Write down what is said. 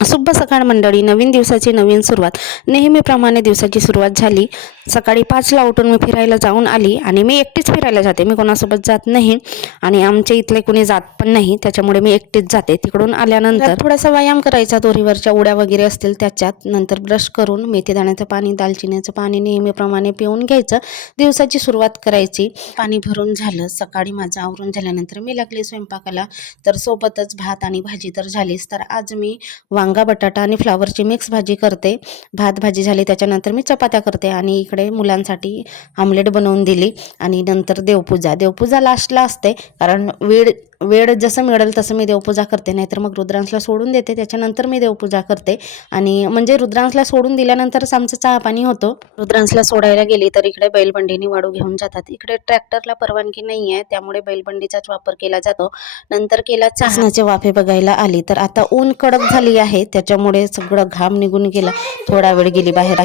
शुभ सकाळ मंडळी. नवीन दिवसाची नवीन सुरुवात. नेहमीप्रमाणे दिवसाची सुरुवात झाली. सकाळी 5ला उठून मी फिरायला जाऊन आली आणि मी एकटीच फिरायला जाते, मी कोणासोबत जात नाही आणि आमच्या इथले कोणी जात पण नाही, त्याच्यामुळे मी एकटीच जाते. तिकडून आल्यानंतर थोडासा व्यायाम करायचा, दोरीवरच्या उड्या वगैरे असतील त्याच्यात. नंतर ब्रश करून मेथी दाण्याचं पाणी, दालचिनीचं पाणी नेहमीप्रमाणे पिऊन घ्यायचं. दिवसाची सुरुवात करायची. पाणी भरून झालं. सकाळी माझं आवरून झाल्यानंतर मी लागली स्वयंपाकाला. तर सोबतच भात आणि भाजी तर झालीच. तर आज मी वांगा बटाटा आणि फ्लावरची मिक्स भाजी करते. भात भाजी झाली, त्याच्यानंतर मी चपात्या करते आणि इकडे मुलांसाठी आमलेट बनवून दिली. आणि नंतर देवपूजा लास्टला असते, कारण वेळ जसं मिळेल तसं मी देवपूजा करते, नाहीतर मग रुद्रांशला सोडून देते, त्याच्यानंतर मी देवपूजा करते. आणि म्हणजे रुद्रांशला सोडून दिल्यानंतरच आमचं चहा पाणी होतं. रुद्रांशला सोडायला गेली तर इकडे बैलबंडीने वाढू घेऊन जातात. इकडे ट्रॅक्टरला परवानगी नाही आहे, त्यामुळे बैलबंडीचाच वापर केला जातो. नंतर केला चहाचे वाफे बघायला आली. तर आता ऊन कडक झाली आहे, त्याच्यामुळे सगळं घाम निघून गेला. थोडा वेळ गेली बाहेर.